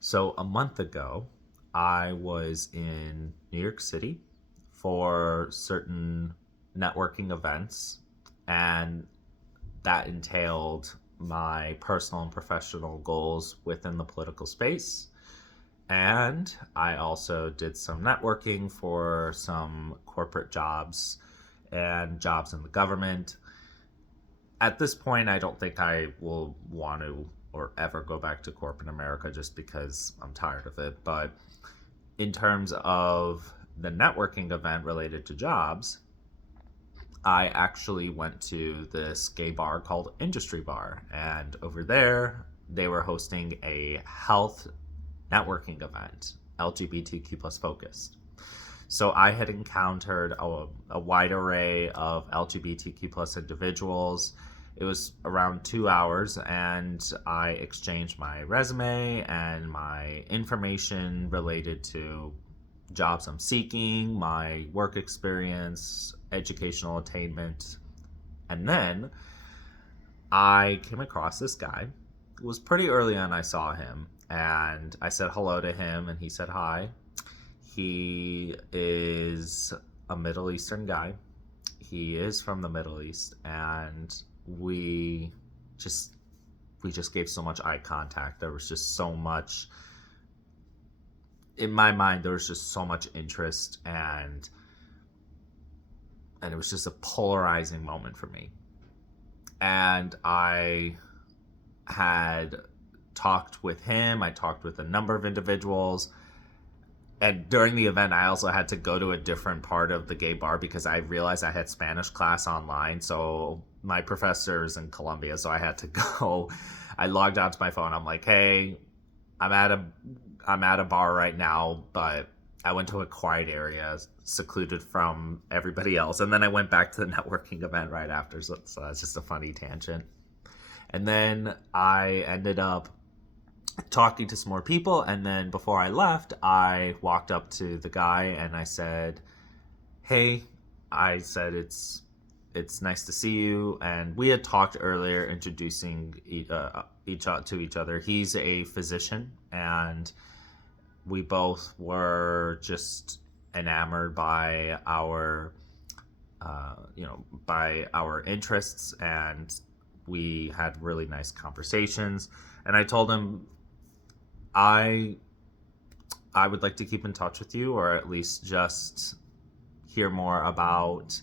So a month ago, I was in New York City for certain networking events, and that entailed my personal and professional goals within the political space. And I also did some networking for some corporate jobs and jobs in the government. At this point, I don't think I will want to or ever go back to corporate America just because I'm tired of it. But in terms of the networking event related to jobs, I actually went to this gay bar called Industry Bar. And over there, they were hosting a health networking event, LGBTQ plus focused. So I had encountered a wide array of LGBTQ plus individuals. It was around 2 hours, and I exchanged my resume and my information related to jobs I'm seeking, my work experience, educational attainment. And then I came across this guy. It was pretty early on, I saw him, and I said hello to him, and he said hi. He is a Middle Eastern guy. He is from the Middle East, and just we just gave so much eye contact. There was just so much in my mind. There was just so much interest, and it was just a polarizing moment for me. And I had talked with him. I talked with a number of individuals. And during the event, I also had to go to a different part of the gay bar because I realized I had Spanish class online. So my professor's in Colombia, so I had to go. I logged onto my phone. I'm like, hey, I'm at a I'm at a bar right now, but I went to a quiet area, secluded from everybody else, and then I went back to the networking event right after. So that's just a funny tangent. And then I ended up talking to some more people, and then before I left, I walked up to the guy and I said, "Hey," I said, it's nice to see you." And we had talked earlier, introducing each other. He's a physician, and we both were just enamored by our interests, and we had really nice conversations. And I told him I I would like to keep in touch with you, or at least just hear more about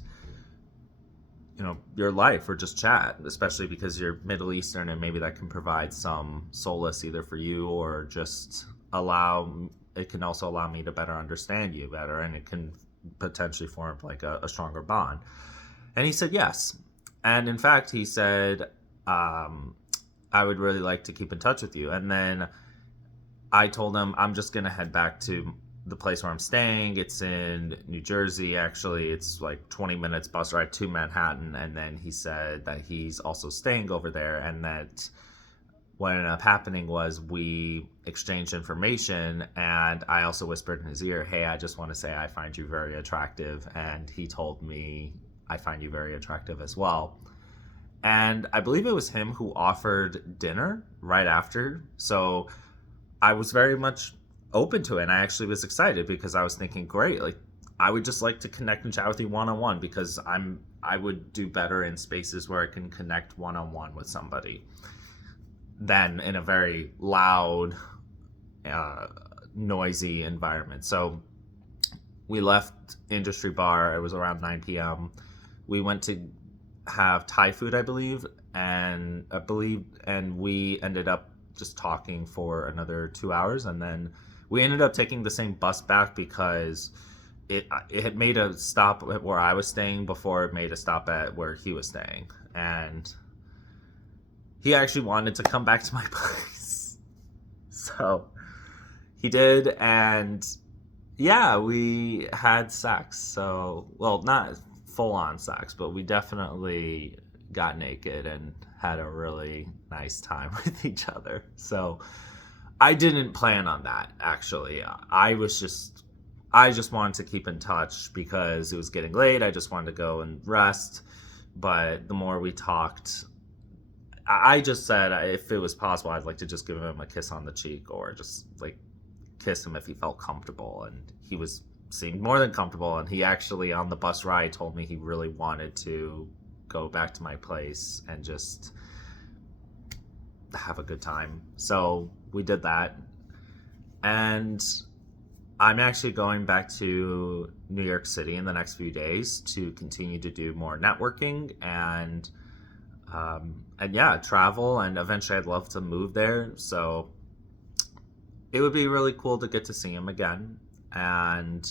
your life, or just chat, especially because you're Middle Eastern, and maybe that can provide some solace either for you, or just allow it can also allow me to better understand you better, and it can potentially form like a stronger bond. And he said yes. And in fact, he said, I would really like to keep in touch with you. And then I told him I'm just going to head back to the place where I'm staying. It's in New Jersey, actually. It's like 20 minutes bus ride to Manhattan. And then he said that he's also staying over there, and that what ended up happening was we exchanged information, and I also whispered in his ear, "Hey, I just want to say I find you very attractive." And he told me, "I find you very attractive as well." And I believe it was him who offered dinner right after. So I was very much open to it. And I actually was excited because I was thinking, great, like I would just like to connect and chat with you one on one, because I would do better in spaces where I can connect one on one with somebody than in a very loud, uh, noisy environment. So we left Industry Bar. It was around 9 p.m. We went to have Thai food, and we ended up just talking for another 2 hours, and then we ended up taking the same bus back because it had made a stop at where I was staying before it made a stop at where he was staying, and he actually wanted to come back to my place, so he did, and yeah, we had sex. So, well, not full on sex, but we definitely got naked and had a really nice time with each other. So, I didn't plan on that, actually. I just wanted to keep in touch because it was getting late. I just wanted to go and rest. But the more we talked, I just said if it was possible, I'd like to just give him a kiss on the cheek or just like kiss him if he felt comfortable. And he was seemed more than comfortable. And he actually on the bus ride told me he really wanted to go back to my place and just have a good time. So we did that. And I'm actually going back to New York City in the next few days to continue to do more networking and yeah, travel. And eventually, I'd love to move there. So it would be really cool to get to see him again. And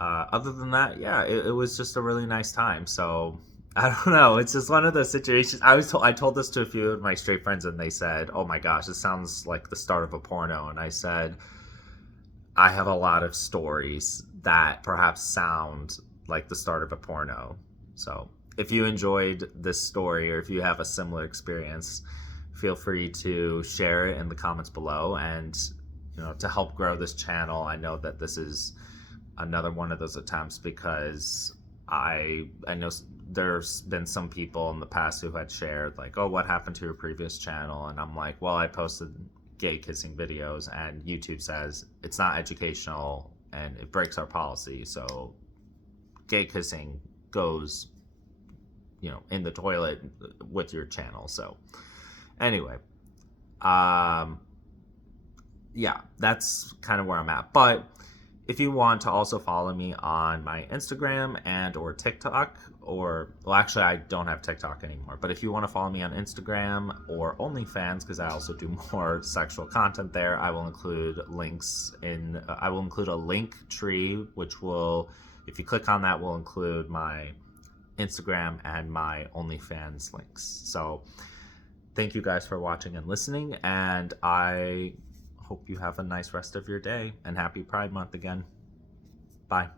other than that, yeah, it was just a really nice time. So I don't know. It's just one of those situations. I told this to a few of my straight friends, and they said, "Oh my gosh, this sounds like the start of a porno." And I said, I have a lot of stories that perhaps sound like the start of a porno. So if you enjoyed this story or if you have a similar experience, feel free to share it in the comments below. And to help grow this channel, I know that this is another one of those attempts because I know there's been some people in the past who had shared like, oh, what happened to your previous channel? And I'm like, well, I posted gay kissing videos and YouTube says it's not educational and it breaks our policy. So gay kissing goes, in the toilet with your channel. So anyway, yeah, that's kind of where I'm at. But if you want to also follow me on my Instagram and or TikTok, well, actually, I don't have TikTok anymore. But if you want to follow me on Instagram or OnlyFans, because I also do more sexual content there, I will include links I will include a link tree, which will, if you click on that, will include my Instagram and my OnlyFans links. So thank you guys for watching and listening, and I hope you have a nice rest of your day, and happy Pride Month again. Bye.